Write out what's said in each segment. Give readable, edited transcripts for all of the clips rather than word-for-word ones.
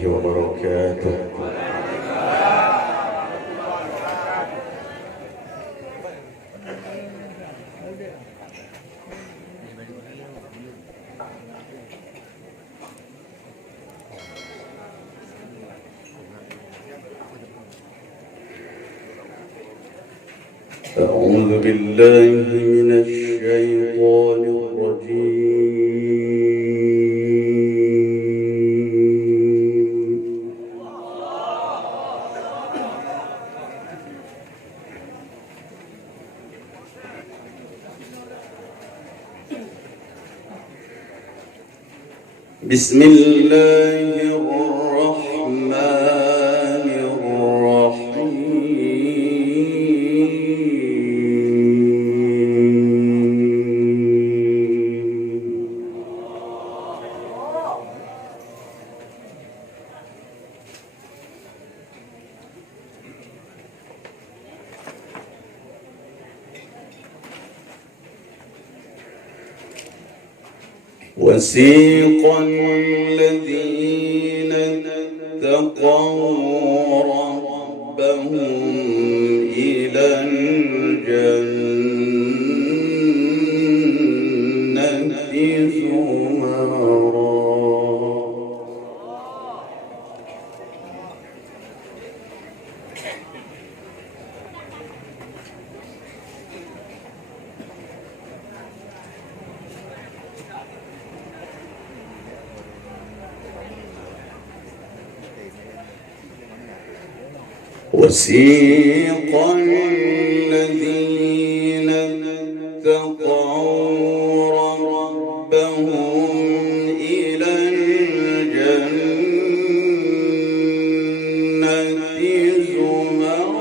الله وبركاته. أعوذ بالله من الشيطان الرجيم. بسم الله الرحمن وسيق الذين اتقوا ربهم إلى الجنة زمرا وسيق الذين اتقوا ربهم إلى الجنة زمرا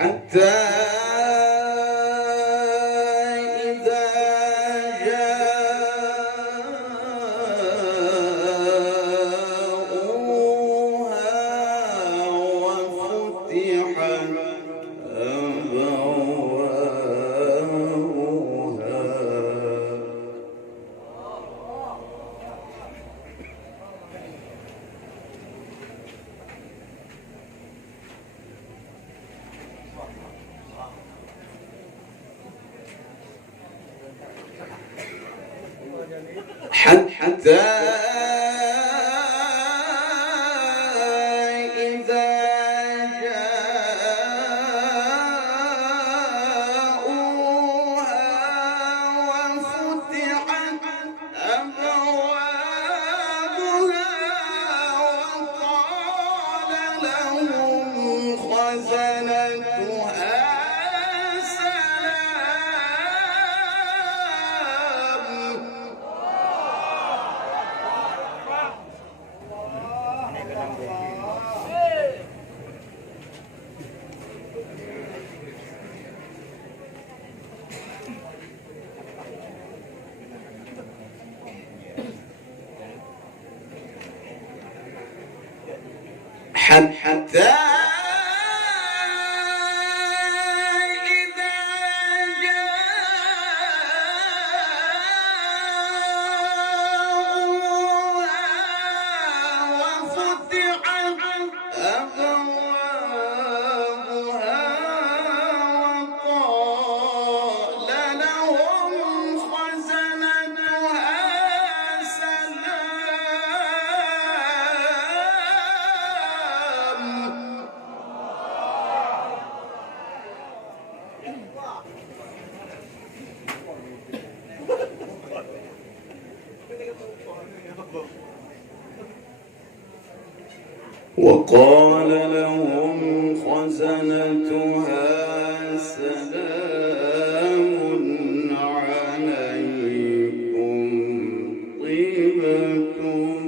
حتى إذا جاءوها وفتحت أبوابها حتى إذا جاءوها وفتحت أبوابها وقال لهم خزنتها حتى إذا جاءوها وفتحت أبوابها وقال لهم خزنتها وقال لهم خزنتها سلام عليكم طيبتم.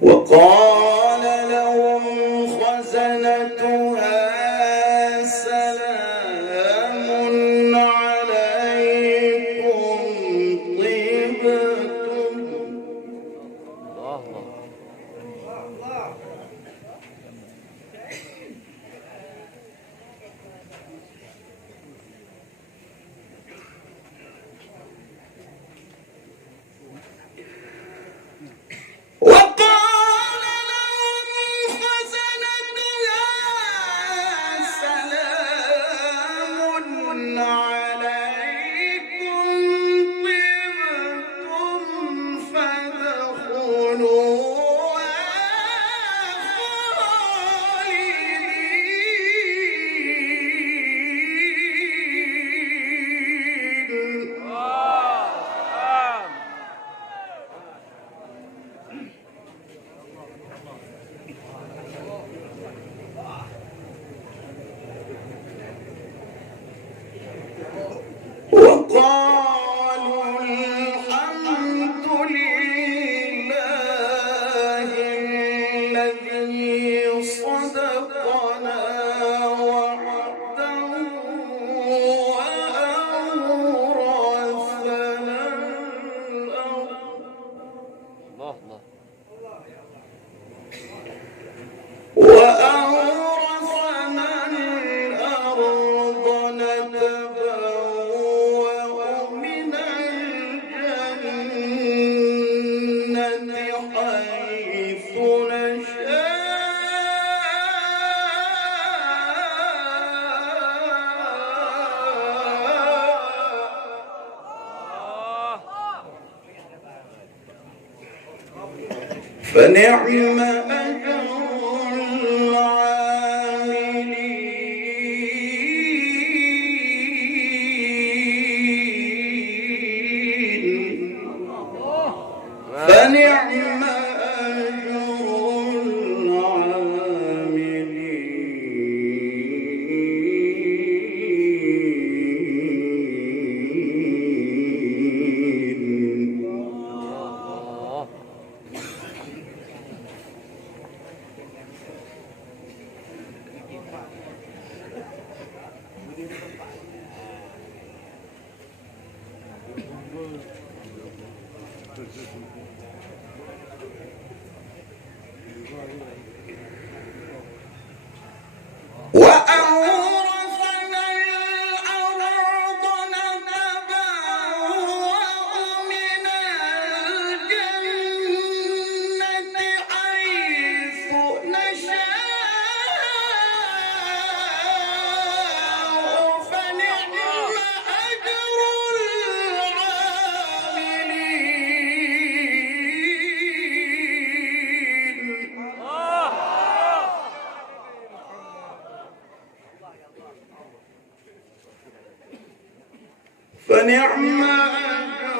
وقال لهم خزنتها سلام عليكم طبتم. وقالوا الحمد لله الذي صدقنا وعده وأورثنا الأرض نتبوأ من الجنة حيث نشاء فنعم أجر فنعم أجر وأورثنا الأرض نتبوأ من الجنة حيث نشاء فنعم أجر فنعم أجر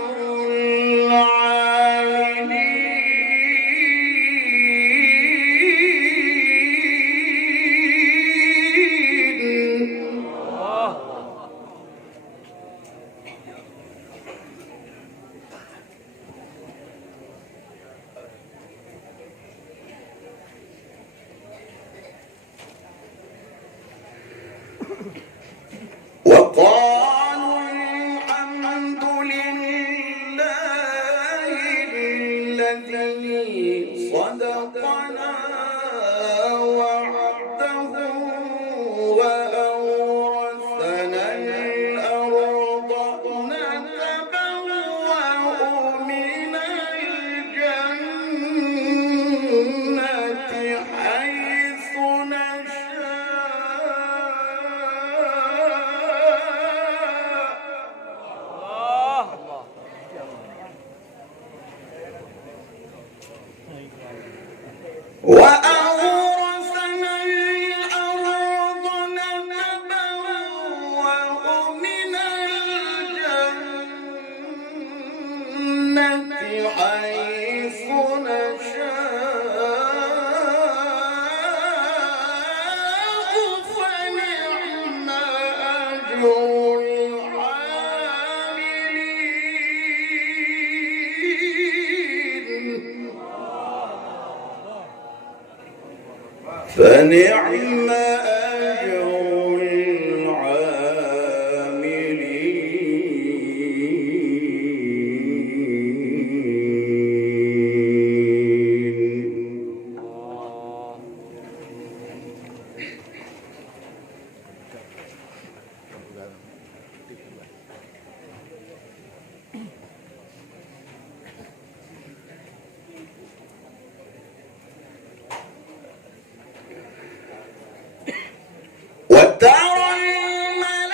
العاملين. وقالوا الحمد لله فنعم أجر العاملين. وترى الملائكة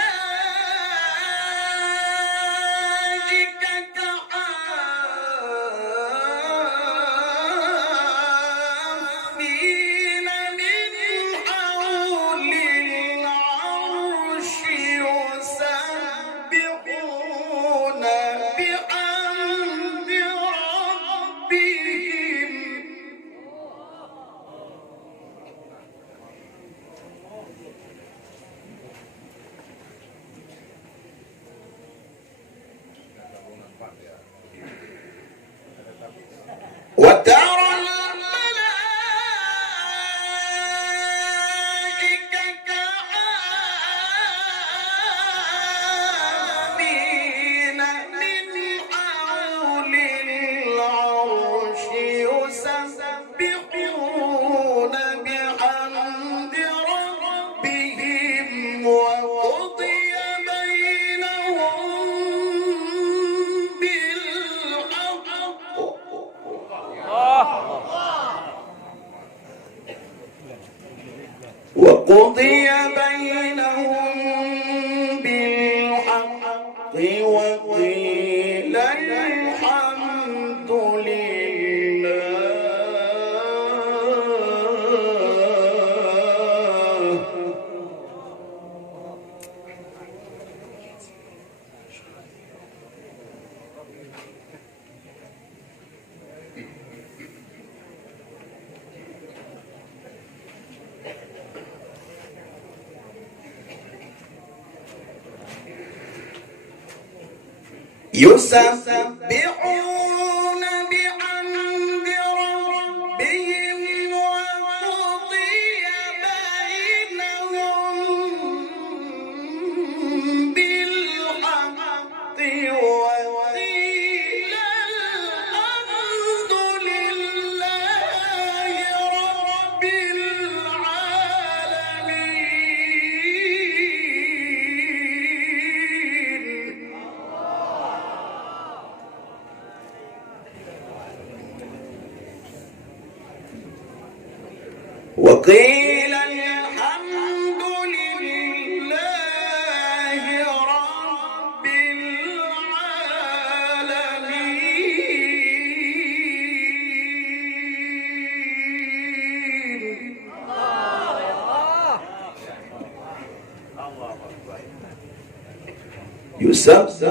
حافين من حول العرش يسبحون بحمد ربهم. وترى الملائكة حافين من حول العرش يسبحون بحمد ربهم وقضي بينهم بالحق. وقضي بينهم بالحق وقيل الحمد لله. يسبحون بحمد ربهم وقضي بينهم بالحق وقيل الحمد لله رب العالمين. وقيل الحمد لله رب العالمين.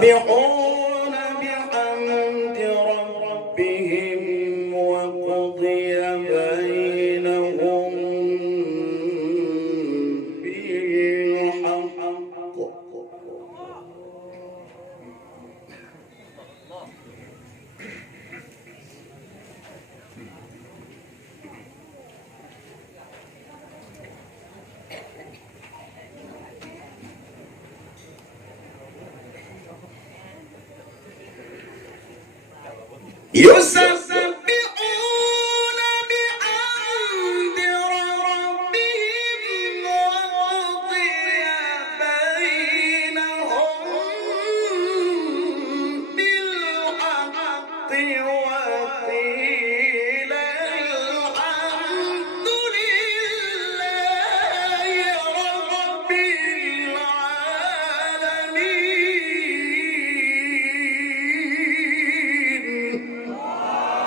يسبحون بحمد ربهم وقضي بينهم بالحق. يسبحون بحمد ربهم وقضي بينهم بالحق وقيل الحمد لله رب العالمين. 啊！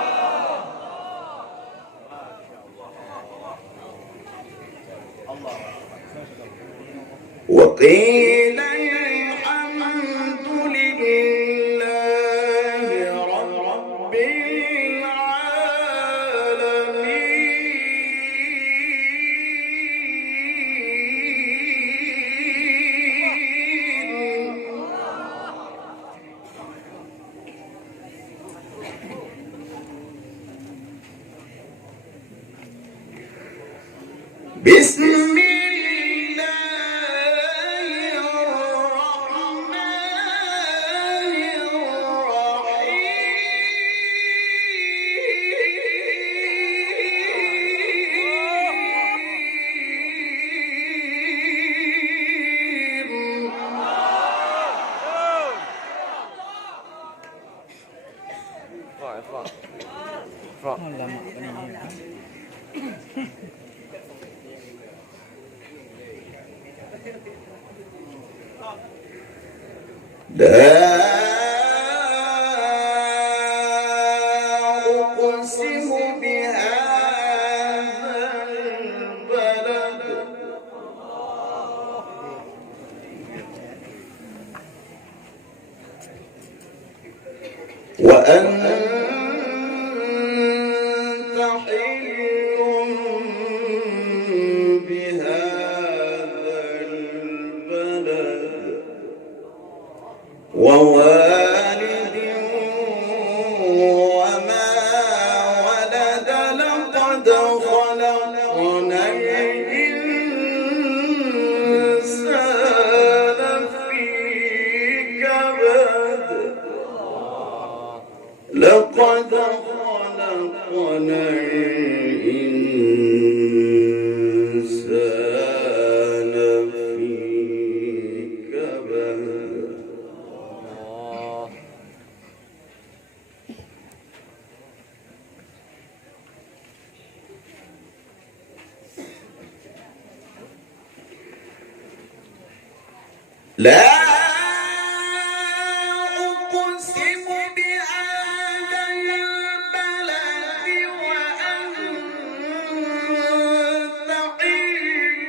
lama ka niya. لا أقسم بهذا البلد وأنت حل بهذا البلد ووالد وما ولد لقد خلقنا الإنسان في كبد لقد خلقنا الإنسان في كبد لا أقسم بهذا البلد وأنت حل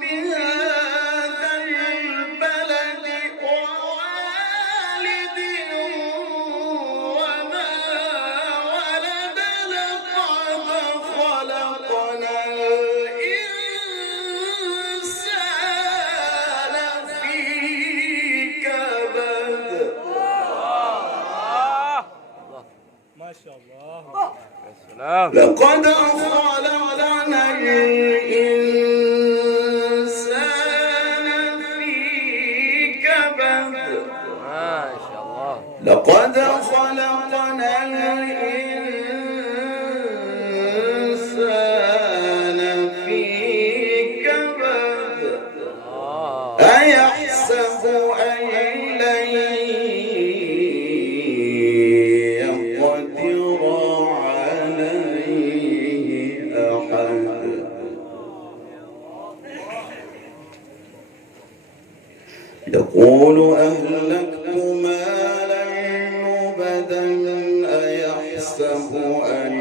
بهذا البلد ووالد وما ولد لقد خلقنا الإنسان في كبد ما شاء الله. لقد خلقنا الإنسان في كبد ما شاء الله. لقد خلقنا الإنسان في كبد أيحسب أن لن يقدر عليه أحد يقول أهلكت مالا لبدا أيحسب أن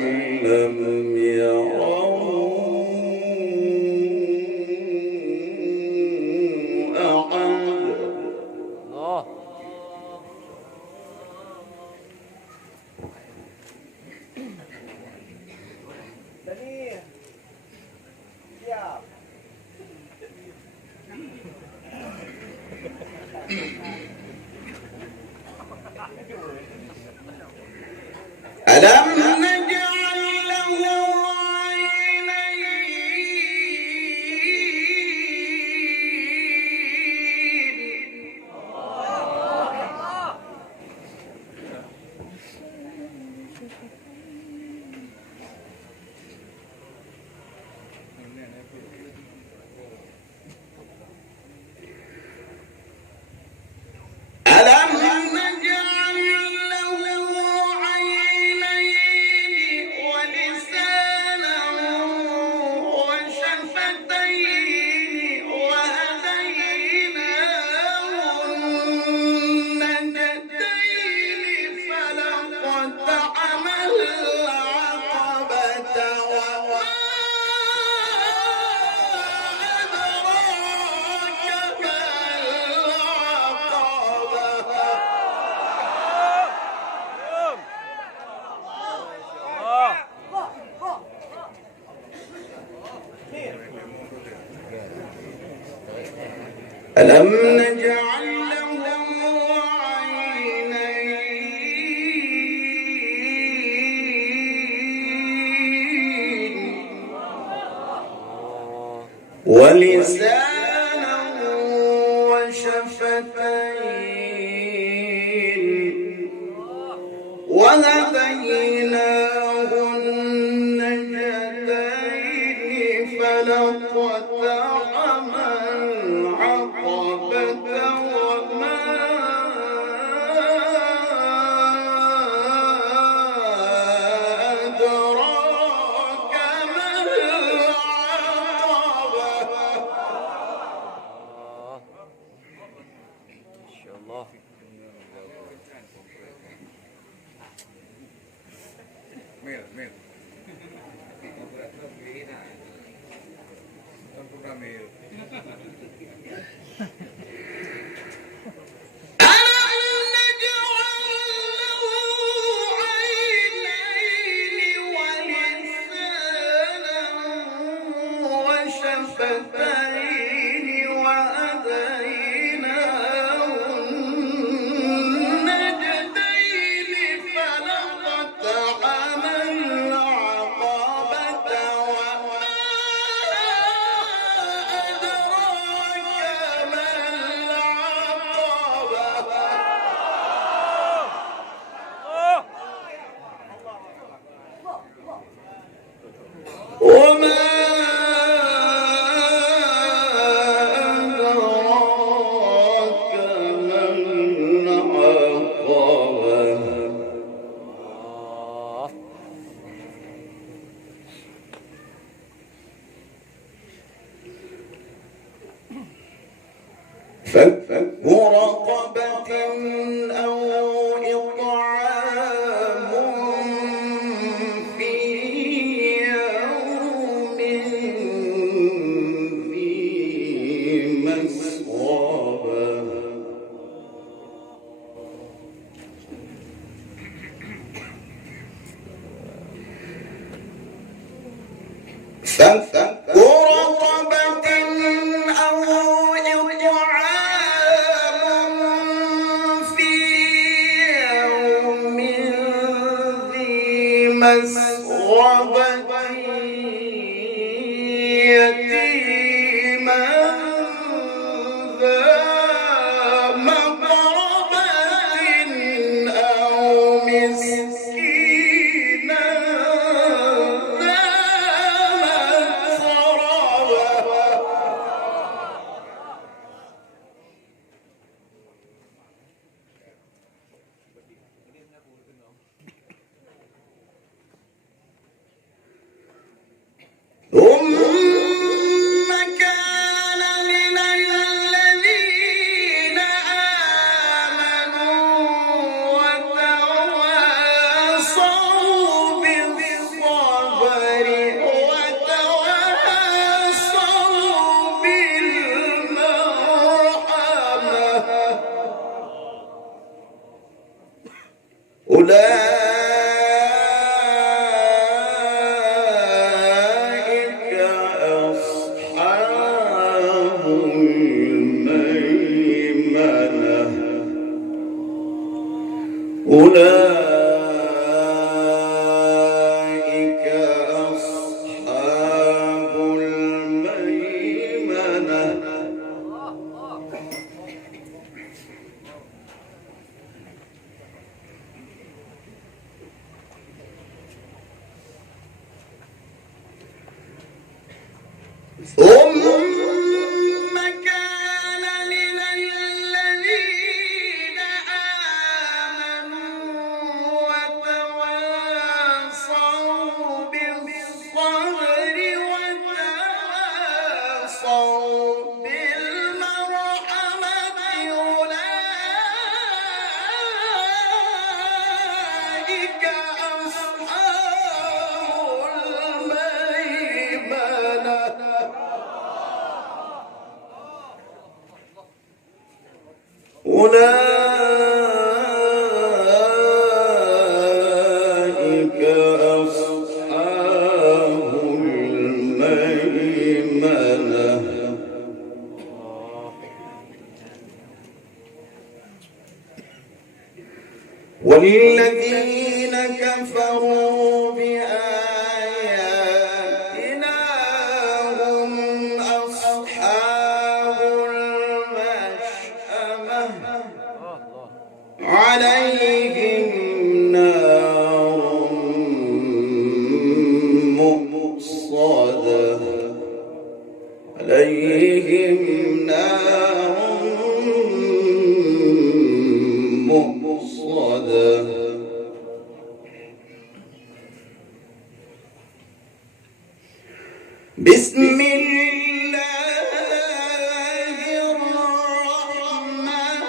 لم يره أحد الله. ألم نجعل له عينين ألم نجعل له عينين ولسانا وشفتين وهديناه النجدين فلاقتحم العقبة وما أدراك ما العقبة ألم نجعل له عينين ولسانا وشفتين وهديناه النجدين فلاقتحم العقبة وما الله. وشفتين وهديناه النجدين فلقتحم العقبة وما أدراك ما العقبة وما فك رقبة أو إطعام في يوم ذي مسغبة فك رقبة أو مسغبة يتيما ذا مقربة أو مسكينا ذا متربة ثم كان من الذين آمنوا وتواصوا بالصبر وتواصوا بالمرحمة أولئك أصحاب الميمنة أولئك أصحاب الميمنة ثم كان من الذين آمنوا وتواصوا بالصبر وتواصوا بالمرحمة أولئك أصحاب الميمنة أولئك أصحاب الميمنة والذين كفروا بآياتنا هم أصحاب المشأمة عليهم نار مؤصدة عليهم نار مؤصدة بسم الله الرحمن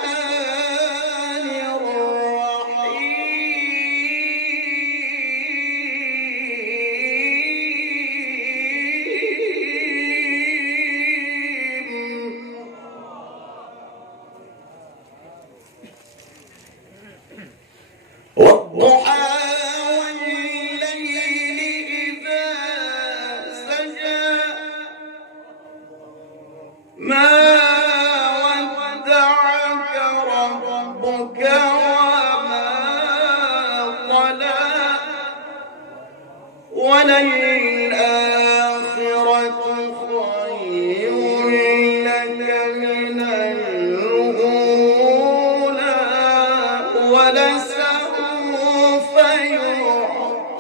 وللآخرة خير لك من الأولى ولسوف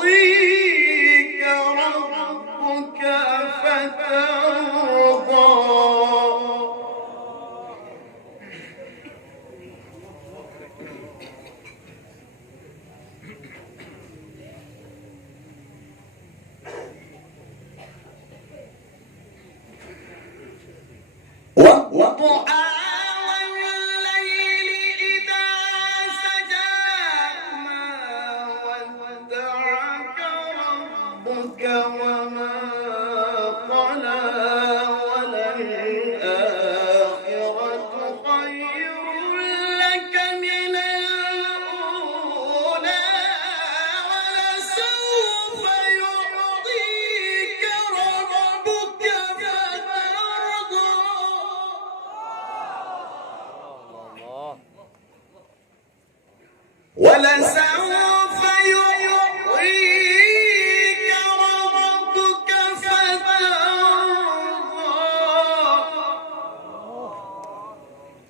يعطيك ربك فترضى والضحى والليل إذا سجى ما ودعك ربك وما قلى وللآخرة خير لك من الأولى ولسوف يعطيك ربك فترضى ولسوف يعطيك ربك فترضى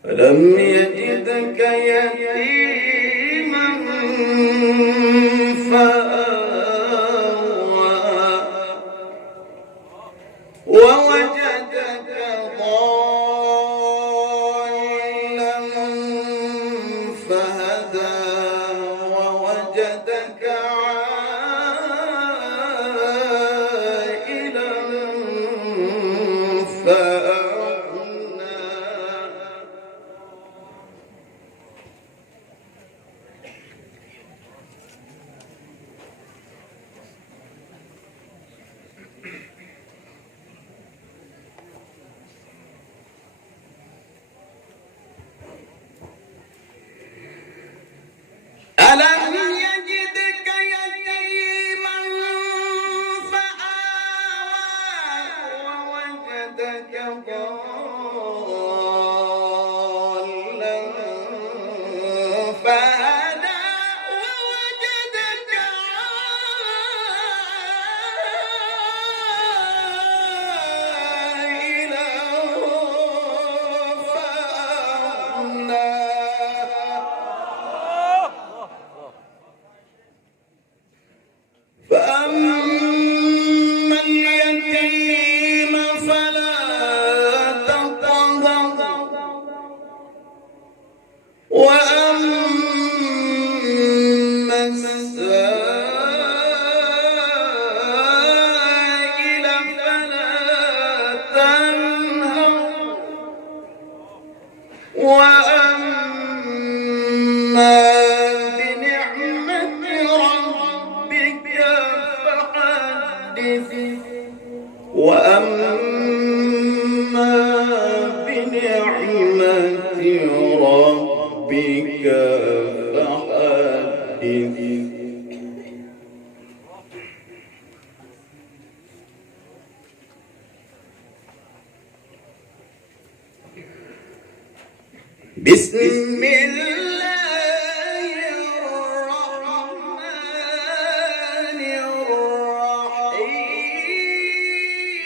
ألم يجدك يتيما فآوى ووجدك ضالا فهدى ووجدك عائلا فأغنى ألم يجدك يتيما فآوى ووجدك ضالا فهدى ووجدك عائلا فأغنى فأما اليتيم فلا تقهر وأما السائل فلا تنهر وأما بنعمة ربك فحدث وأما بنعمة ربك فحدث بسم الله الرحمن الرحيم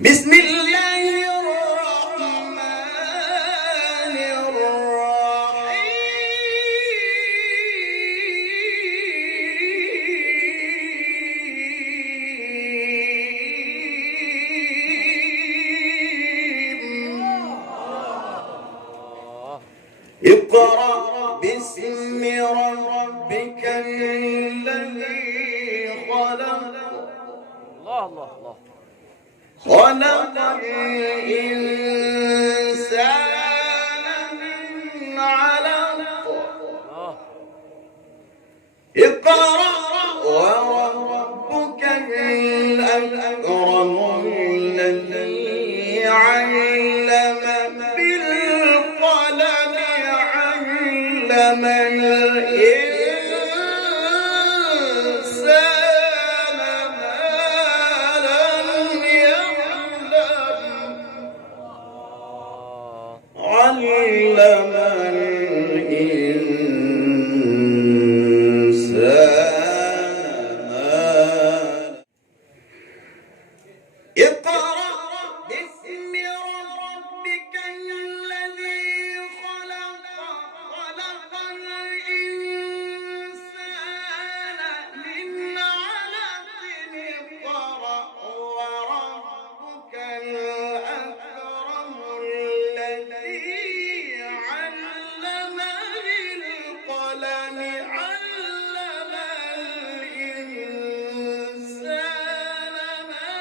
بسم الله الرحمن الرحيم اقرأ باسم ربك الذي خلق الله الله الله خلق الإنسان من علق اقرأ وربك الأكرم الذي علم بالقلم علم الإنسان ما لم يعلم علم الإنسان ما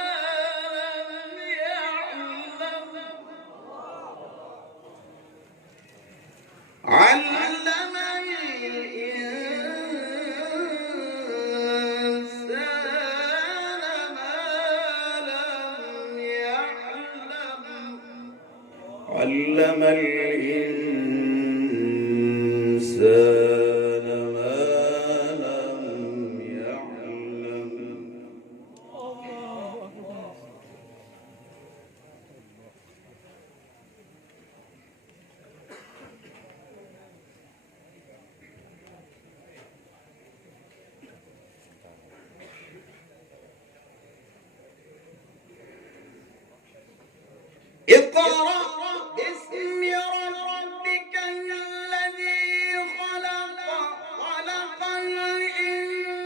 لم يعلم علم الإنسان ما لم يعلم علم الإنسان ما لم يعلم اقرأ باسم ربك الذي خلق خلق الإنسان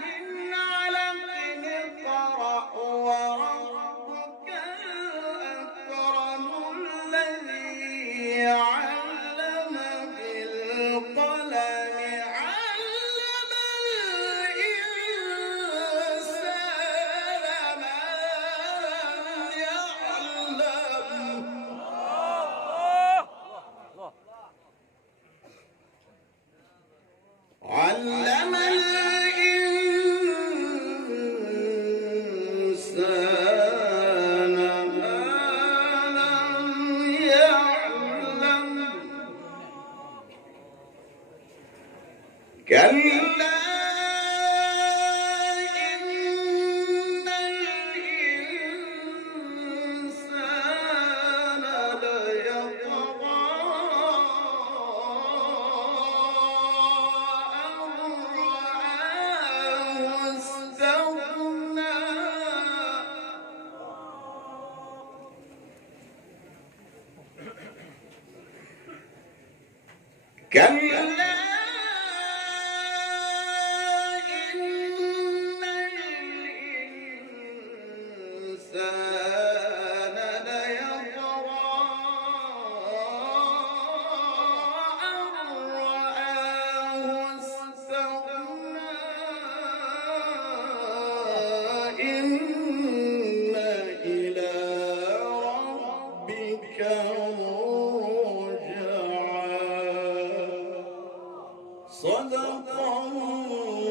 من علق اقرأ وربك الأكرم الذي علم بالقلم علم الإنسان ما لم يعلم علم الإنسان ما لم يعلم كلا إن الإنسان ليطغى أن رآه استغنى كلا إن الإنسان ليطغى أن رآه استغنى إن إلى ربك الرجعى صدق الله